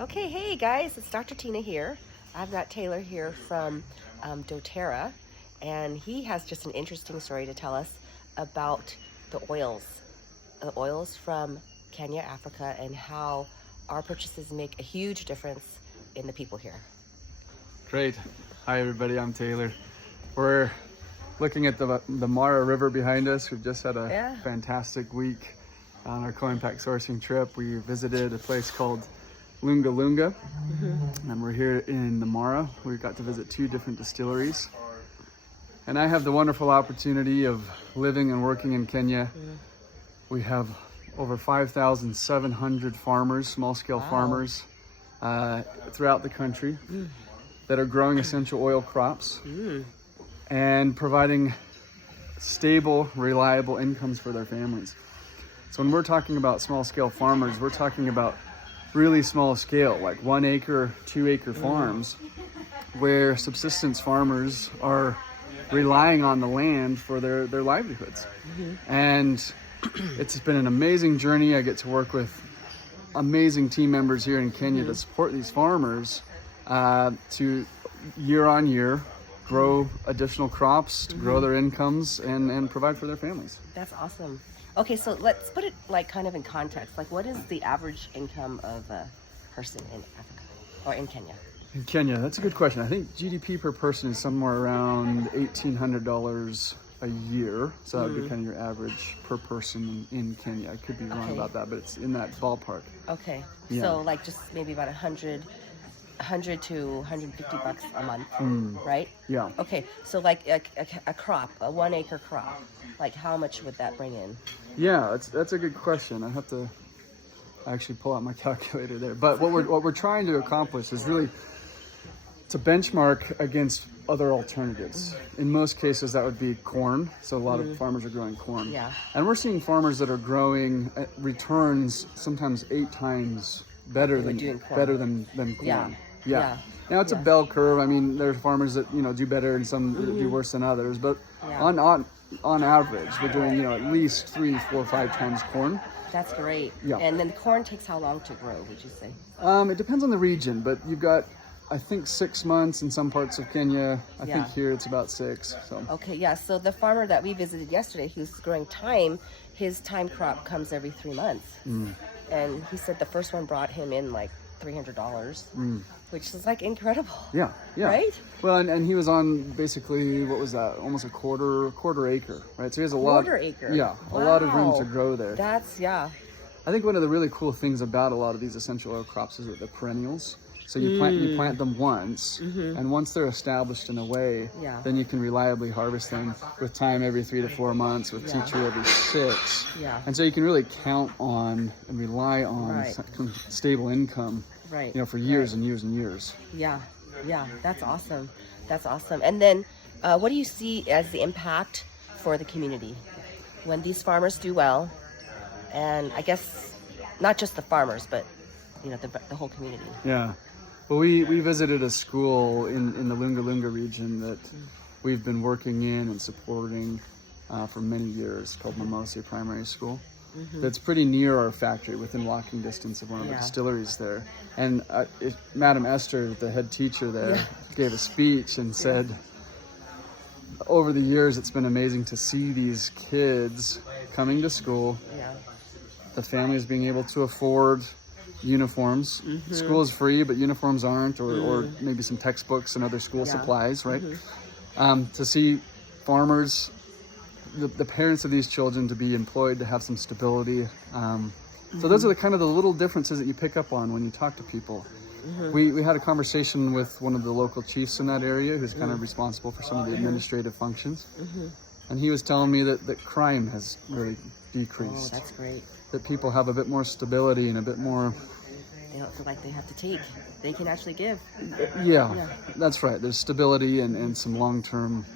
Okay, hey guys, it's Dr. Tina here. I've got Taylor here from Doterra, and he has just an interesting story to tell us about the oils from Kenya, Africa, and how our purchases make a huge difference in the people here. Great. Hi everybody, I'm Taylor. We're looking at the Mara River behind us. We've just had a fantastic week on our co-impact sourcing trip. We visited a place called Lunga Lunga, and we're here in the Mara. We got to visit 2 different distilleries. And I have the wonderful opportunity of living and working in Kenya. We have over 5,700 farmers, small-scale farmers throughout the country that are growing essential oil crops and providing stable, reliable incomes for their families. So when we're talking about small-scale farmers, we're talking about really small scale, like 1 acre, 2 acre farms, where subsistence farmers are relying on the land for their livelihoods. And it's been an amazing journey. I get to work with amazing team members here in Kenya to support these farmers to year on year grow additional crops, to grow their incomes and provide for their families. That's awesome. Okay, so let's put it like kind of in context. Like, what is the average income of a person in Africa or in Kenya? In Kenya, that's a good question. I think GDP per person is somewhere around $1,800 a year. So that would be kind of your average per person in Kenya. I could be wrong about that, but it's in that ballpark. Okay, Yeah. so like just maybe about 100 to 150 bucks a month, right? Yeah. Okay, so like a crop, a 1 acre crop, like how much would that bring in? Yeah, that's a good question. I have to actually pull out my calculator there. But what we're trying to accomplish is really to benchmark against other alternatives. In most cases, that would be corn. So a lot of farmers are growing corn. Yeah. And we're seeing farmers that are growing returns sometimes 8 times better than corn. Yeah. Now it's a bell curve. I mean, there are farmers that do better and some do worse than others. But on average, we're doing at least 3, 4, 5 times corn. That's great. Yeah. And then the corn takes how long to grow, would you say? It depends on the region, but you've got, I think, 6 months in some parts of Kenya. I think here it's about 6. So. Okay, yeah. So the farmer that we visited yesterday, he was growing thyme. His thyme crop comes every 3 months, and he said the first one brought him in like $300, which is like incredible. Yeah. Right? Well, and he was on basically, what was that? Almost a quarter acre, right? So he has a Quarter acre. Yeah, a lot of room to grow there. That's I think one of the really cool things about a lot of these essential oil crops is that they're perennials. So you plant them once, and once they're established in a way, then you can reliably harvest them with thyme every 3 to 4 months, with tea tree every 6. Yeah. And so you can really count on and rely on stable income, for years and years and years. Yeah. That's awesome. And then, what do you see as the impact for the community when these farmers do well? And I guess not just the farmers, but the whole community. Yeah. Well, we visited a school in the Lunga Lunga region that we've been working in and supporting for many years, called Mimosa Primary School. That's pretty near our factory, within walking distance of one of the distilleries there. And Madam Esther, the head teacher there, gave a speech and said, over the years, it's been amazing to see these kids coming to school, the families being able to afford uniforms. School is free, but uniforms aren't, or maybe some textbooks and other school supplies, right? To see farmers, the parents of these children, to be employed, to have some stability. So those are the little differences that you pick up on when you talk to people. We had a conversation with one of the local chiefs in that area, who's kind of responsible for some of the administrative functions. And he was telling me that crime has really decreased. Oh, that's great. That people have a bit more stability and a bit more... They don't feel like they have to take. They can actually give. Yeah, that's right. There's stability and some long-term,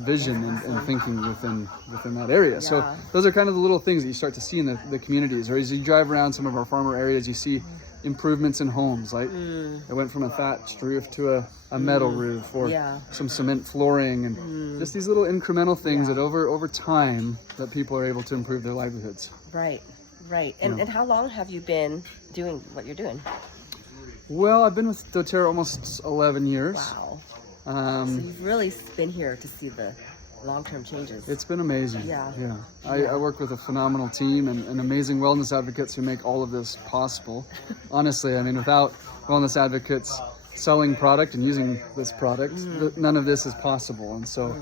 vision and thinking within that area. So those are kind of the little things that you start to see in the communities. Or as you drive around some of our farmer areas, you see improvements in homes. Like it went from a thatched roof to a metal roof, or some cement flooring, and just these little incremental things that over time that people are able to improve their livelihoods. Right. And how long have you been doing what you're doing? Well, I've been with Doterra almost 11 years. Wow. So you've really been here to see the long-term changes. It's been amazing. Yeah. I work with a phenomenal team and amazing wellness advocates who make all of this possible. Honestly, I mean, without wellness advocates selling product and using this product, none of this is possible. And so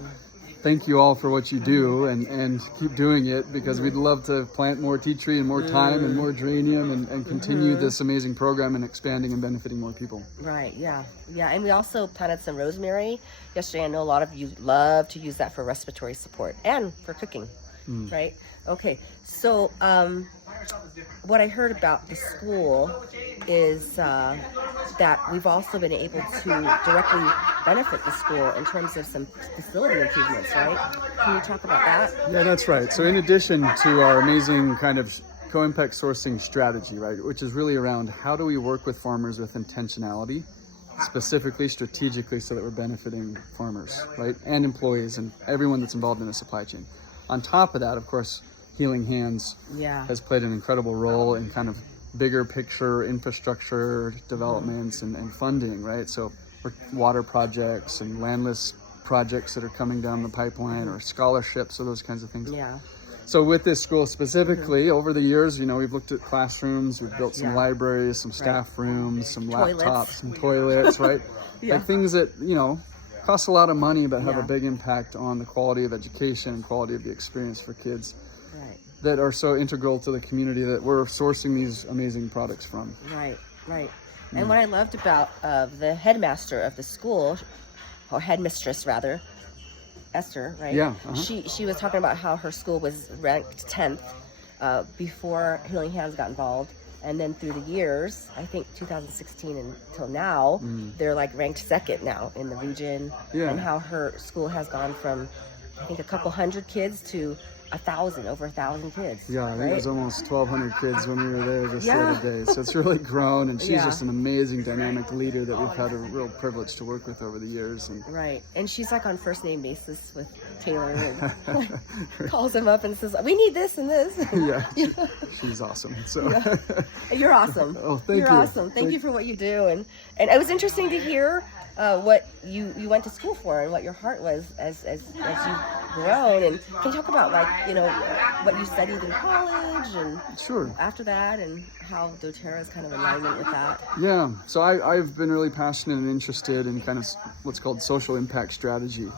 thank you all for what you do, and keep doing it, because we'd love to plant more tea tree and more thyme and more geranium and continue this amazing program and expanding and benefiting more people. Right, yeah. And we also planted some rosemary yesterday. I know a lot of you love to use that for respiratory support and for cooking, right? Okay, so what I heard about the school is that we've also been able to directly benefit the school in terms of some facility improvements, right? Can you talk about that? Yeah, that's right. So in addition to our amazing kind of co-impact sourcing strategy, right, which is really around how do we work with farmers with intentionality, specifically strategically, so that we're benefiting farmers, right, and employees and everyone that's involved in the supply chain. On top of that, of course, Healing Hands has played an incredible role in kind of bigger picture infrastructure developments and funding, right? So water projects and landless projects that are coming down the pipeline, or scholarships, or those kinds of things. Yeah. So with this school specifically, over the years, you know, we've looked at classrooms, we've built some libraries, some staff rooms, some laptops, some toilets, right? Like things that, you know, cost a lot of money but have a big impact on the quality of education and quality of the experience for kids. That are so integral to the community that we're sourcing these amazing products from. Right. And what I loved about the headmaster of the school, or headmistress rather, Esther, right? Yeah. She was talking about how her school was ranked 10th before Healing Hands got involved. And then through the years, I think 2016 until now, they're like ranked second now in the region. And how her school has gone from, I think, a couple hundred kids to over 1,000 kids. Yeah, I think it was almost 1,200 kids when we were there just the other day. So it's really grown, and she's just an amazing, dynamic leader that we've had a real privilege to work with over the years. And and she's like on first name basis with Taylor, and calls him up and says, "We need this and this." She's awesome. So you're awesome. Oh, thank you. You're awesome. Thank you for what you do, and it was interesting to hear what you went to school for and what your heart was as you've grown. And can you talk about, like, you know, what you studied in college and after that, and how Doterra is kind of in alignment with that? Yeah, so I've been really passionate and interested in kind of what's called social impact strategy.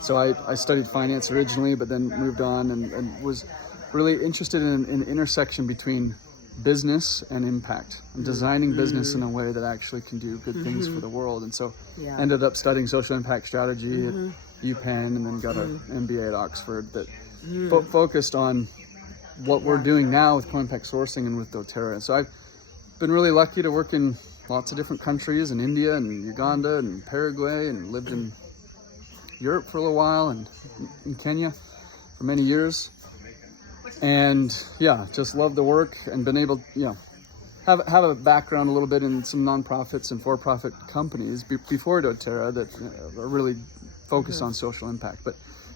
So I studied finance originally, but then moved on and was really interested in an intersection between business and impact, and designing business in a way that actually can do good things for the world. And so ended up studying social impact strategy at UPenn, and then got an MBA at Oxford that focused on what we're doing now with co-impact sourcing and with Doterra. So I've been really lucky to work in lots of different countries, in India and Uganda and Paraguay, and lived in Europe for a little while, and in Kenya for many years. And just love the work, and been able, have a background a little bit in some nonprofits and for-profit companies before Doterra that are really focused on social impact. But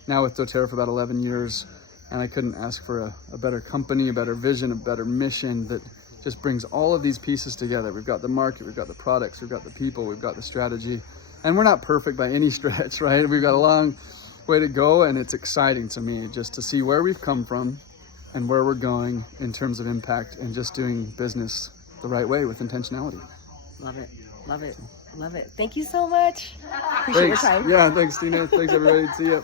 now with Doterra for about 11 years, and I couldn't ask for a better company, a better vision, a better mission that just brings all of these pieces together. We've got the market, we've got the products, we've got the people, we've got the strategy, and we're not perfect by any stretch, right? We've got a long way to go, and it's exciting to me just to see where we've come from and where we're going in terms of impact, and just doing business the right way with intentionality. Love it. Thank you so much. Appreciate your time. Yeah, thanks, Tina. Thanks, everybody. See ya.